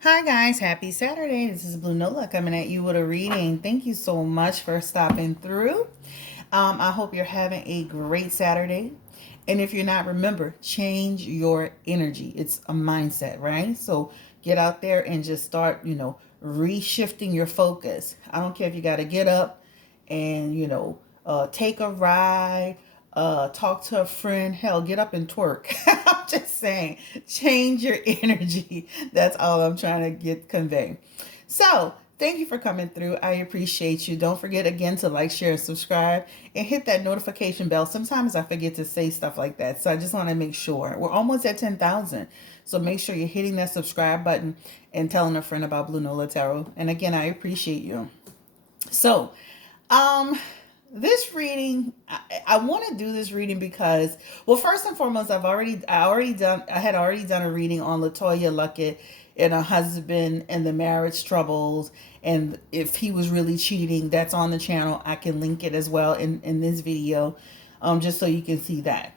Hi guys, happy Saturday. This is Blue Nola coming at you with a reading. Thank you so much for stopping through. I hope you're having a great Saturday. And if you're not, remember, change your energy. It's a mindset, right? So get out there and just start, reshifting your focus. I don't care if you got to get up and, take a ride, talk to a friend, hell, get up and twerk. I'm just saying, change your energy. That's all I'm trying to get convey. So, thank you for coming through. I appreciate you. Don't forget again to like, share, and subscribe, and hit that notification bell. Sometimes I forget to say stuff like that, so I just want to make sure. We're almost at 10,000, so make sure you're hitting that subscribe button and telling a friend about Blue Nola Tarot. And again, I appreciate you. So, um, this reading, I want to do this reading because, well, first and foremost, I had already done a reading on LeToya Luckett and her husband and the marriage troubles, and if he was really cheating. That's on the channel. I can link it as well in this video, just so you can see that.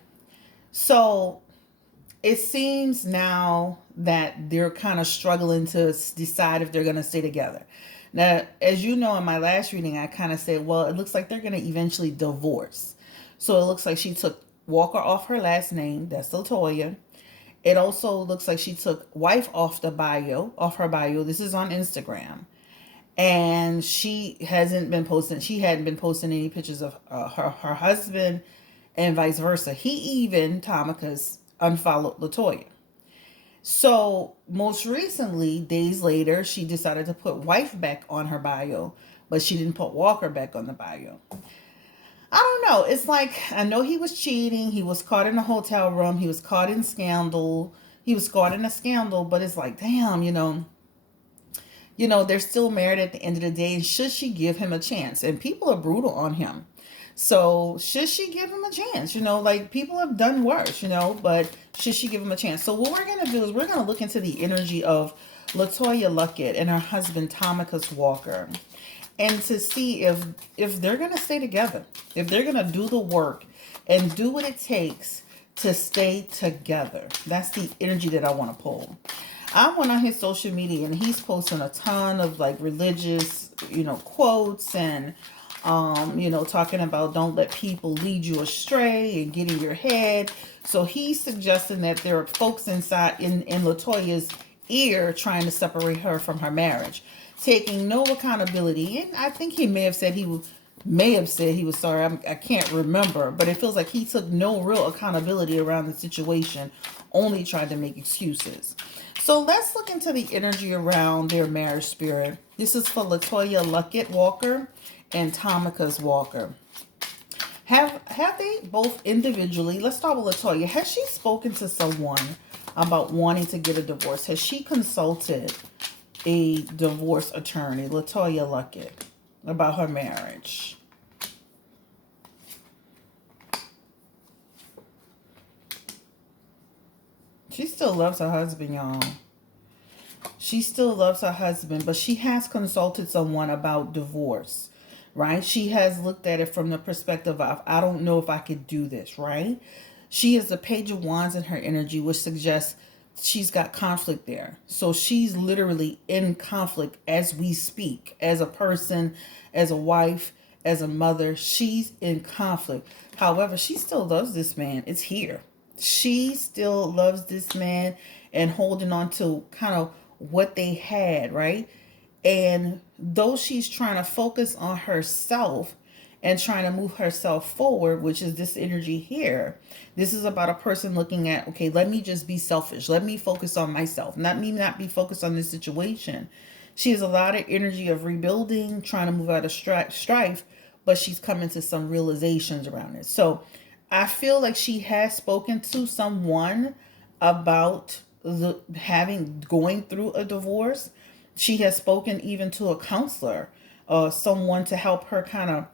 So it seems now that they're kind of struggling to decide if they're going to stay together. Now, as you know, in my last reading, I kind of said, well, it looks like they're going to eventually divorce. So it looks like she took Walker off her last name. That's LeToya. It also looks like she took wife off her bio. This is on Instagram. And she hadn't been posting any pictures of her husband and vice versa. He even, Tommicus, unfollowed LeToya. So, most recently, days later, she decided to put wife back on her bio, but she didn't put Walker back on the bio. I don't know. It's like, I know he was cheating. He was caught in a hotel room. He was caught in scandal. He was caught in a scandal, but it's like, damn, they're still married at the end of the day. And should she give him a chance? And people are brutal on him. So should she give him a chance? Like people have done worse, but should she give him a chance? So what we're gonna do is we're gonna look into the energy of LeToya Luckett and her husband Tommicus Walker, and to see if they're gonna stay together, if they're gonna do the work and do what it takes to stay together. That's the energy that I want to pull. I went on his social media and he's posting a ton of like religious, quotes and talking about don't let people lead you astray and get in your head. So he's suggesting that there are folks inside in LeToya's ear trying to separate her from her marriage, taking no accountability. And I think he may have said he was sorry. I can't remember, but it feels like he took no real accountability around the situation, only tried to make excuses. So let's look into the energy around their marriage spirit. This is for LeToya Luckett Walker and Tommicus Walker. Have they both individually? Let's start with LeToya. Has she spoken to someone about wanting to get a divorce? Has she consulted a divorce attorney, LeToya Luckett, about her marriage? She still loves her husband, y'all. She still loves her husband, but she has consulted someone about divorce, right? She has looked at it from the perspective of, I don't know if I could do this, right? She has the Page of Wands in her energy, which suggests she's got conflict there. So she's literally in conflict as we speak, as a person, as a wife, as a mother. She's in conflict. However, she still loves this man. It's here. She still loves this man and holding on to kind of what they had, right? And though she's trying to focus on herself and trying to move herself forward, which is this energy here, this is about a person looking at, okay, let me just be selfish. Let me focus on myself. Not be focused on this situation. She has a lot of energy of rebuilding, trying to move out of strife, but she's coming to some realizations around it. So I feel like she has spoken to someone about going through a divorce. She has spoken even to a counselor, someone to help her kind of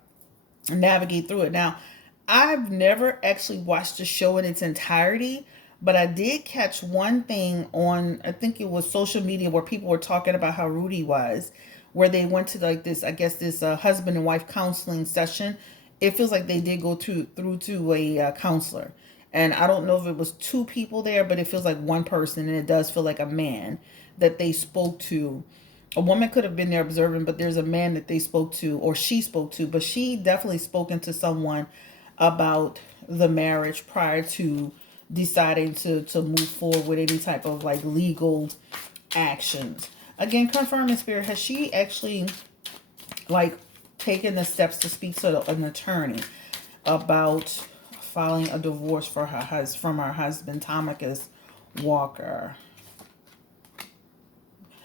navigate through it. Now, I've never actually watched the show in its entirety, but I did catch one thing on, I think it was social media, where people were talking about how Rudy was, where they went to like this, I guess this husband and wife counseling session. It feels like they did go through to a counselor. And I don't know if it was two people there, but it feels like one person, and it does feel like a man. that they spoke to. A woman could have been there observing, but there's a man that they spoke to, or she spoke to, but she definitely spoken to someone about the marriage prior to deciding to move forward with any type of like legal actions. Again, confirming spirit, has she actually like taken the steps to speak to an attorney about filing a divorce for from her husband, Tommicus Walker?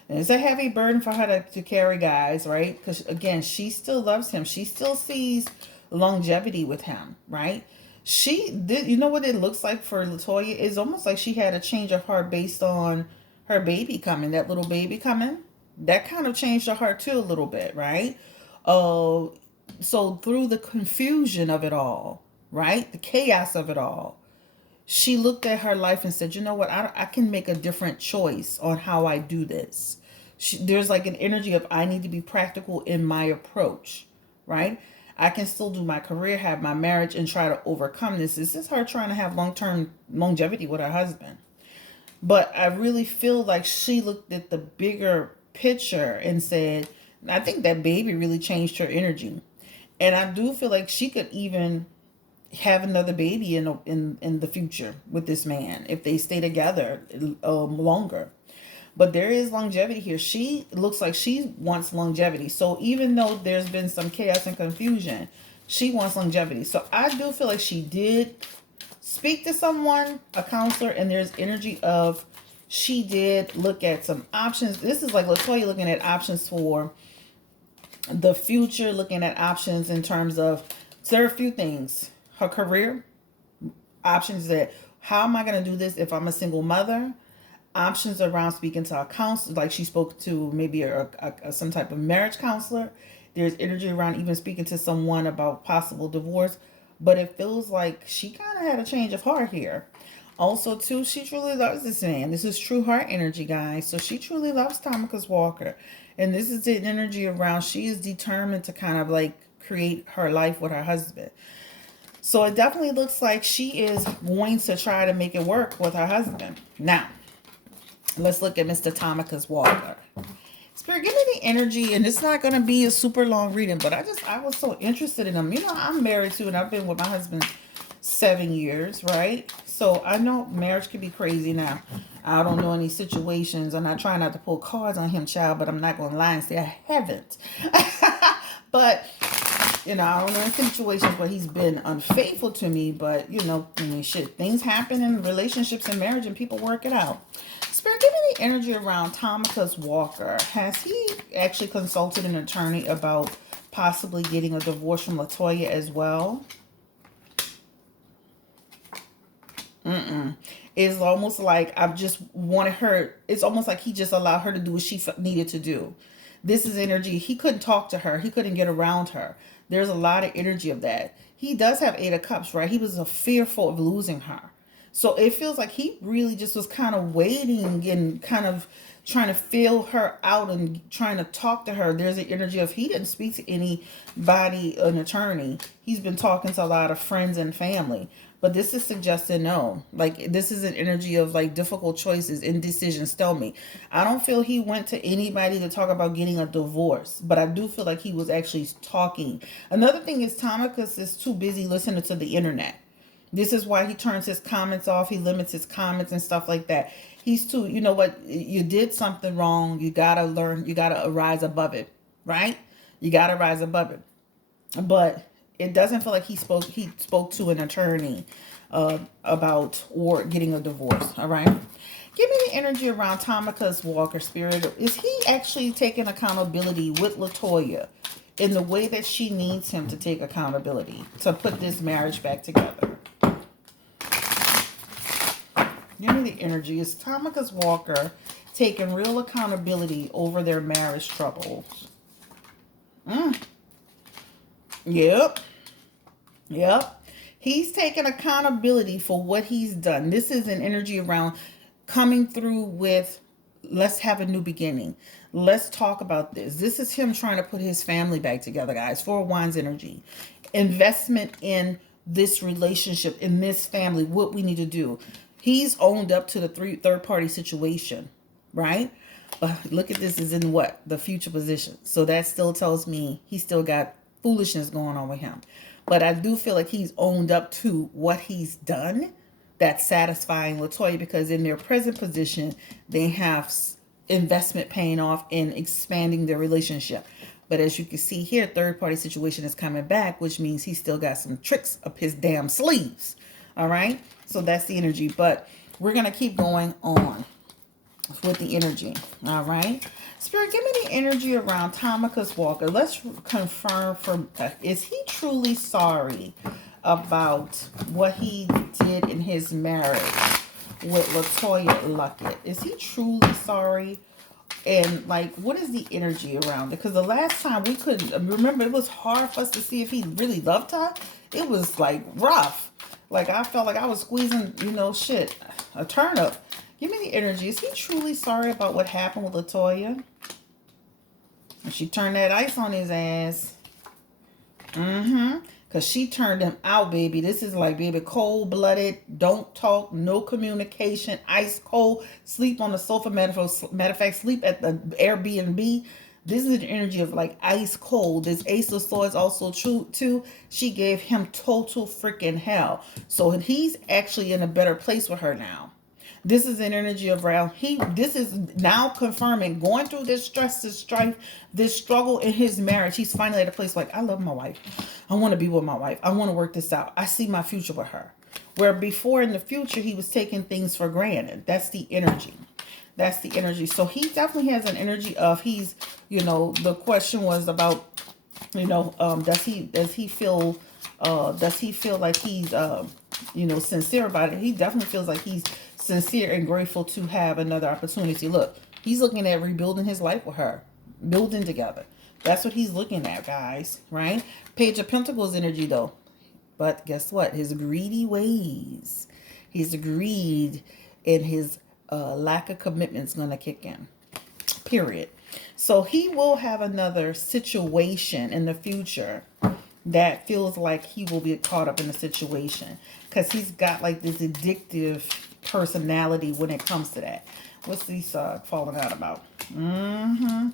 And it's a heavy burden for her to carry, guys, right? Because, again, she still loves him. She still sees longevity with him, right? You know what it looks like for LeToya? It's almost like she had a change of heart based on her baby coming, that little baby coming. That kind of changed her heart, too, a little bit, right? So through the confusion of it all, right? The chaos of it all, she looked at her life and said, you know what? I can make a different choice on how I do this. There's like an energy of I need to be practical in my approach, right? I can still do my career, have my marriage, and try to overcome this. This is her trying to have long-term longevity with her husband. But I really feel like she looked at the bigger picture and said, I think that baby really changed her energy. And I do feel like she could even have another baby in the future with this man if they stay together longer. But there is longevity here. She looks like she wants longevity. So even though there's been some chaos and confusion, she wants longevity. So I do feel like she did speak to someone, a counselor, and there's energy of she did look at some options. This is like LeToya looking at options for the future, looking at options in terms of, so there are a few things. Her career, options that, how am I going to do this if I'm a single mother? Options around speaking to a counselor, like she spoke to maybe some type of marriage counselor. There's energy around even speaking to someone about possible divorce. But it feels like she kind of had a change of heart here. Also, too, she truly loves this man. This is true heart energy, guys. So she truly loves Tommicus Walker. And this is the energy around she is determined to kind of like create her life with her husband. So it definitely looks like she is going to try to make it work with her husband. Now, let's look at Mr. Tommicus Walker. Spirit, give me the energy, and it's not going to be a super long reading, but I was so interested in him. You know, I'm married too, and I've been with my husband 7 years, right? So I know marriage can be crazy now. I don't know any situations, and I try not to pull cards on him, child, but I'm not going to lie and say I haven't. But, you know, I don't know in situations where he's been unfaithful to me, but, you know, I mean, shit, things happen in relationships and marriage, and people work it out. Spirit, give me the energy around Tommicus Walker. Has he actually consulted an attorney about possibly getting a divorce from LeToya as well? It's almost like I've just wanted her. It's almost like he just allowed her to do what she needed to do. This is energy. He couldn't talk to her. He couldn't get around her. There's a lot of energy of that. He does have 8 of Cups, right? He was fearful of losing her. So it feels like he really just was kind of waiting and kind of trying to feel her out and trying to talk to her. There's an energy of he didn't speak to anybody, an attorney. He's been talking to a lot of friends and family. But this is suggesting no. Like, this is an energy of, like, difficult choices, indecisions. Tell me. I don't feel he went to anybody to talk about getting a divorce. But I do feel like he was actually talking. Another thing is Tommicus is too busy listening to the internet. This is why he turns his comments off. He limits his comments and stuff like that. He's too, you know what? You did something wrong. You got to learn. You got to rise above it. Right? You got to rise above it. But it doesn't feel like he spoke to an attorney about or getting a divorce. All right. Give me the energy around Tommicus Walker, Spirit. Is he actually taking accountability with LeToya in the way that she needs him to take accountability to put this marriage back together? Give me the energy. Is Tommicus Walker taking real accountability over their marriage troubles? Yep. He's taking accountability for what he's done. This is an energy around coming through with, let's have a new beginning. Let's talk about this. This is him trying to put his family back together, guys. 4 of Wands energy. Investment in this relationship, in this family, what we need to do. He's owned up to the third party situation, right? Look at this is in what? The future position. So that still tells me he still got foolishness going on with him. But I do feel like he's owned up to what he's done that's satisfying LeToya, because in their present position, they have investment paying off in expanding their relationship. But as you can see here, third party situation is coming back, which means he still got some tricks up his damn sleeves. All right. So that's the energy. But we're going to keep going on with the energy. All right. Spirit, give me the energy around Tommicus Walker. Let's confirm for, is he truly sorry about what he did in his marriage with LeToya Luckett? Is he truly sorry? And like, what is the energy around it? Because the last time we couldn't remember, it was hard for us to see if he really loved her. It was like rough. Like I felt like I was squeezing, you know, shit, a turnip. Give me the energy. Is he truly sorry about what happened with LeToya? And she turned that ice on his ass. Because she turned him out, baby. This is like, baby, cold-blooded, don't talk, no communication, ice cold, sleep on the sofa. Matter of fact, sleep at the Airbnb. This is the energy of like ice cold. This Ace of Swords also true too. She gave him total freaking hell. So he's actually in a better place with her now. This is an energy of around. This is now confirming, going through this stress, this strife, this struggle in his marriage. He's finally at a place like, I love my wife. I want to be with my wife. I want to work this out. I see my future with her. Where before in the future, he was taking things for granted. That's the energy. That's the energy. So he definitely has an energy of he's, you know, the question was about, you know, does he feel like he's, you know, sincere about it? He definitely feels like he's sincere and grateful to have another opportunity. Look, he's looking at rebuilding his life with her, building together. That's what he's looking at, guys, right? Page of Pentacles energy, though. But guess what? His greedy ways, his greed, and his lack of commitment is going to kick in, period. So he will have another situation in the future that feels like he will be caught up in the situation, because he's got like this addictive personality when it comes to that. What's these falling out about?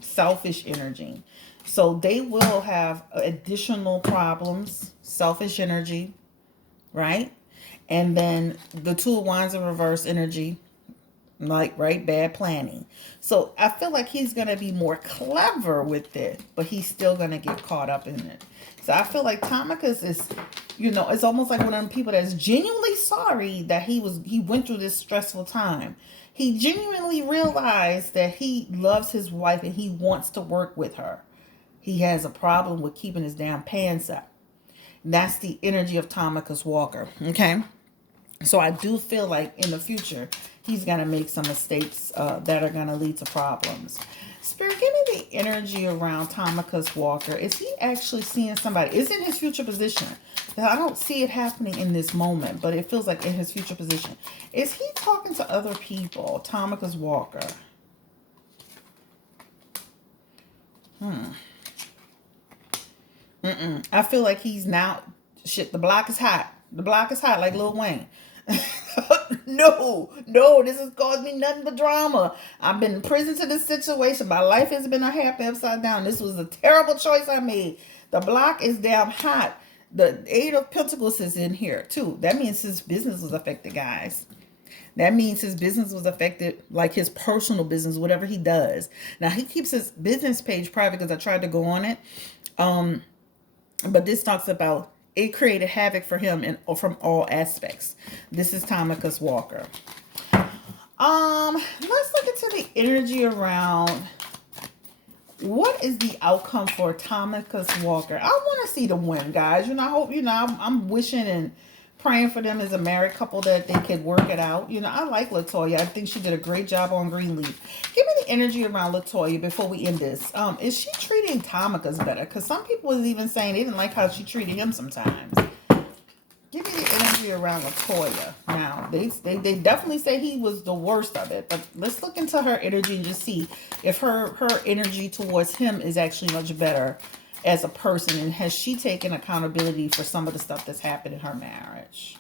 Selfish energy. So they will have additional problems, selfish energy, right? And then the Two of Wands in reverse energy, like, right, bad planning. So I feel like he's going to be more clever with it, but he's still going to get caught up in it. So I feel like Tommicus is, you know, it's almost like one of them people that's genuinely sorry that he went through this stressful time. He genuinely realized that he loves his wife and he wants to work with her. He has a problem with keeping his damn pants up. That's the energy of Tommicus Walker. Okay. So I do feel like in the future, he's going to make some mistakes that are going to lead to problems. Spirit, give me the energy around Tommicus Walker. Is he actually seeing somebody? Is in his future position? I don't see it happening in this moment, but it feels like in his future position. Is he talking to other people? Tommicus Walker. I feel like he's now, shit, the block is hot. The block is hot like Lil Wayne. No, this has caused me nothing but drama. I've been in prison to this situation. My life has been a happy upside down. This was a terrible choice I made. The block is damn hot. The Eight of Pentacles is in here too. That means his business was affected, guys. That means his business was affected, like his personal business, whatever he does. Now, he keeps his business page private because I tried to go on it. But this talks about it created havoc for him from all aspects. This is Tommicus Walker. Let's look into the energy around what is the outcome for Tommicus Walker. I want to see them win, guys. You know, I hope, you know, I'm wishing and praying for them as a married couple that they could work it out. You know, I like LeToya. I think she did a great job on Greenleaf. Give me the energy around LeToya before we end this. Is she treating Tommicus better? Because some people was even saying they didn't like how she treated him sometimes. Give me the energy around LeToya. Now, they definitely say he was the worst of it. But let's look into her energy and just see if her energy towards him is actually much better as a person, and has she taken accountability for some of the stuff that's happened in her marriage?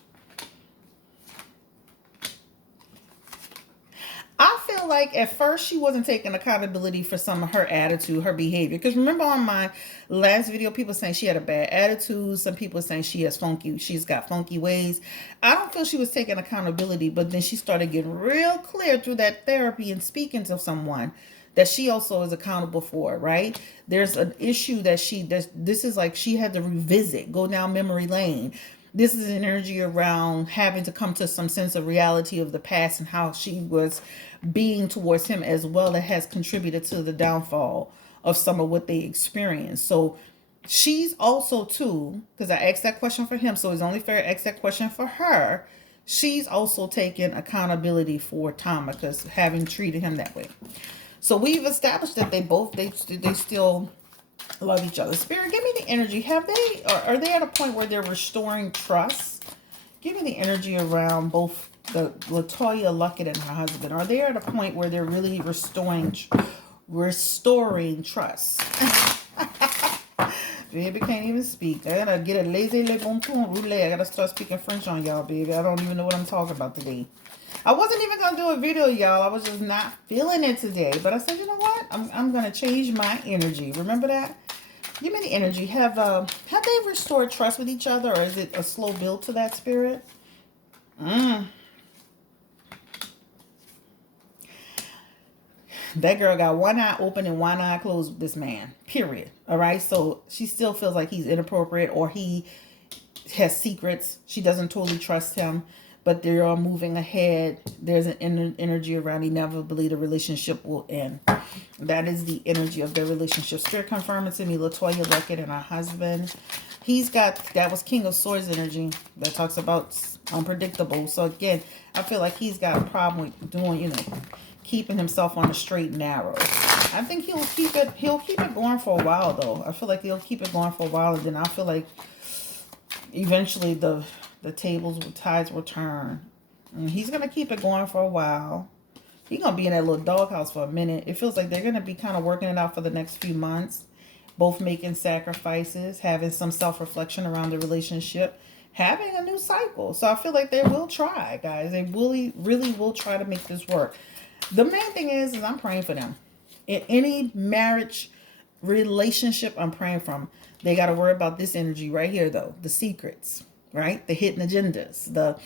I feel feel like at first she wasn't taking accountability for some of her attitude, her behavior. Because remember on my last video, people saying she had a bad attitude. Some people saying she's got funky ways. I don't feel she was taking accountability, but then she started getting real clear through that therapy and speaking to someone that she also is accountable for, right? There's an issue that this is like she had to revisit, go down memory lane. This is an energy around having to come to some sense of reality of the past and how she was being towards him as well, that has contributed to the downfall of some of what they experienced. So she's also too, because I asked that question for him, so it's only fair to ask that question for her. She's also taken accountability for Tommicus having treated him that way. So we've established that they still love each other. Spirit, give me the energy. Are they at a point where they're restoring trust? Give me the energy around both the LeToya, Luckett, and her husband. Are they at a point where they're really restoring trust? Baby can't even speak. I gotta get a laissez le bon ton roulette. I gotta start speaking French on y'all, baby. I don't even know what I'm talking about today. I wasn't even gonna do a video, y'all. I was just not feeling it today. But I said, you know what? I'm gonna change my energy. Remember that? Give me the energy. Have they restored trust with each other, or is it a slow build to that, Spirit? That girl got one eye open and one eye closed with this man. Period. All right. So she still feels like he's inappropriate or he has secrets. She doesn't totally trust him. But they're all moving ahead. There's an energy around inevitably the relationship will end. That is the energy of their relationship. Spirit confirming to me, LeToya, Luckett, and her husband. That was King of Swords energy that talks about unpredictable. So again, I feel like he's got a problem with doing, keeping himself on the straight and narrow. I think he'll keep it going for a while though. I feel like he'll keep it going for a while, and then I feel like eventually the tides will turn. And he's going to keep it going for a while. He's going to be in that little doghouse for a minute. It feels like they're going to be kind of working it out for the next few months. Both making sacrifices, having some self-reflection around the relationship, having a new cycle. So I feel like they will try, guys. They really, really will try to make this work. The main thing is I'm praying for them. In any marriage relationship, I'm praying for them. They got to worry about this energy right here, though. The secrets. Right, the hidden agendas, the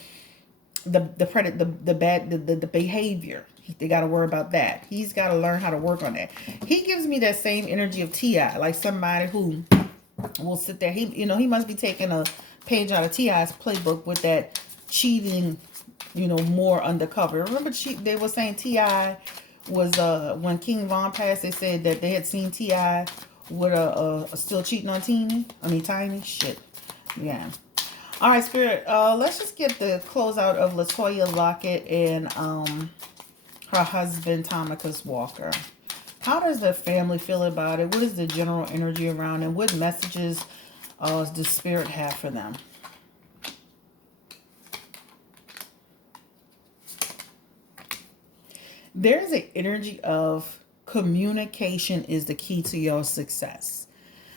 behavior. They got to worry about that. He's got to learn how to work on that. He gives me that same energy of T.I., like somebody who will sit there. He must be taking a page out of T.I.'s playbook with that cheating, more undercover. Remember, they were saying T.I. was when King Von passed. They said that they had seen T.I. with a still cheating on Tiny. Shit, yeah. All right, Spirit, let's just get the closeout of LeToya, Luckett, and her husband, Tommicus Walker. How does the family feel about it? What is the general energy around it? What messages does Spirit have for them? There's an energy of communication is the key to your success.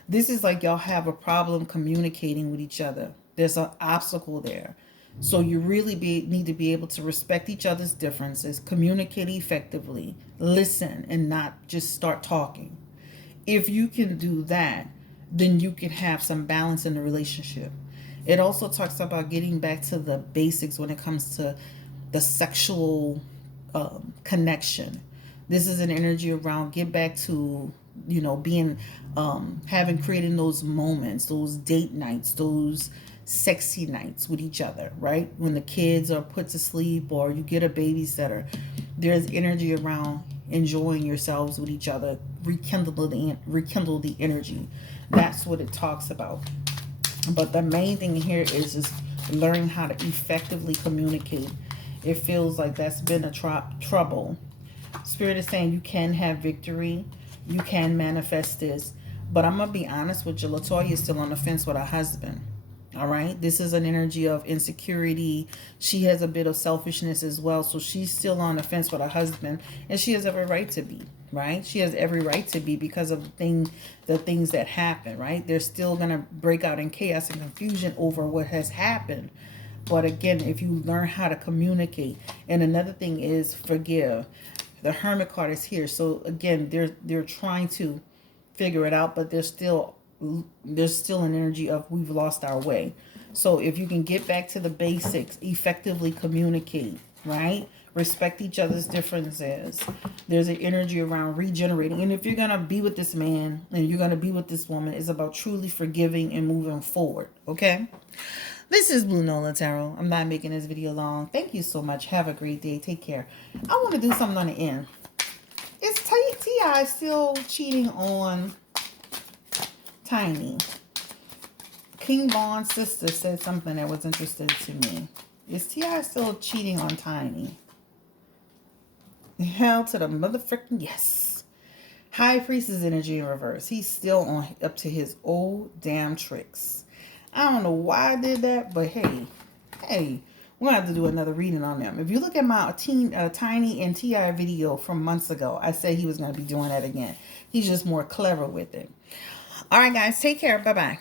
This is like y'all have a problem communicating with each other. There's an obstacle there. So you really need to be able to respect each other's differences, communicate effectively, listen, and not just start talking. If you can do that, then you can have some balance in the relationship. It also talks about getting back to the basics when it comes to the sexual connection. This is an energy around get back to being creating those moments, those date nights, those sexy nights with each other, right? When the kids are put to sleep or you get a babysitter, there's energy around enjoying yourselves with each other, rekindle the energy. That's what it talks about. But the main thing here is just learning how to effectively communicate. It feels like that's been a trouble. Spirit is saying you can have victory. You can manifest this. But I'm going to be honest with you. LeToya is still on the fence with her husband. All right. This is an energy of insecurity. She has a bit of selfishness as well. So she's still on the fence with her husband. And she has every right to be. Right. She has every right to be because of the things that happen. Right. They're still going to break out in chaos and confusion over what has happened. But again, if you learn how to communicate. And another thing is forgive. The Hermit card is here. So again, they're trying to figure it out, but there's still an energy of we've lost our way. So if you can get back to the basics, effectively communicate, right? Respect each other's differences. There's an energy around regenerating. And if you're going to be with this man and you're going to be with this woman, it's about truly forgiving and moving forward, okay? This is Blue Nola Tarot. I'm not making this video long. Thank you so much. Have a great day. Take care. I want to do something on the end. Is T.I. still cheating on Tiny? King Vaughn's sister said something that was interesting to me. Is T.I. still cheating on Tiny? Hell to the motherfucking yes. High Priestess energy in reverse. He's still up to his old damn tricks. I don't know why I did that, but hey, we're going to have to do another reading on them. If you look at my Tiny and T.I. video from months ago, I said he was going to be doing that again. He's just more clever with it. All right, guys, take care. Bye-bye.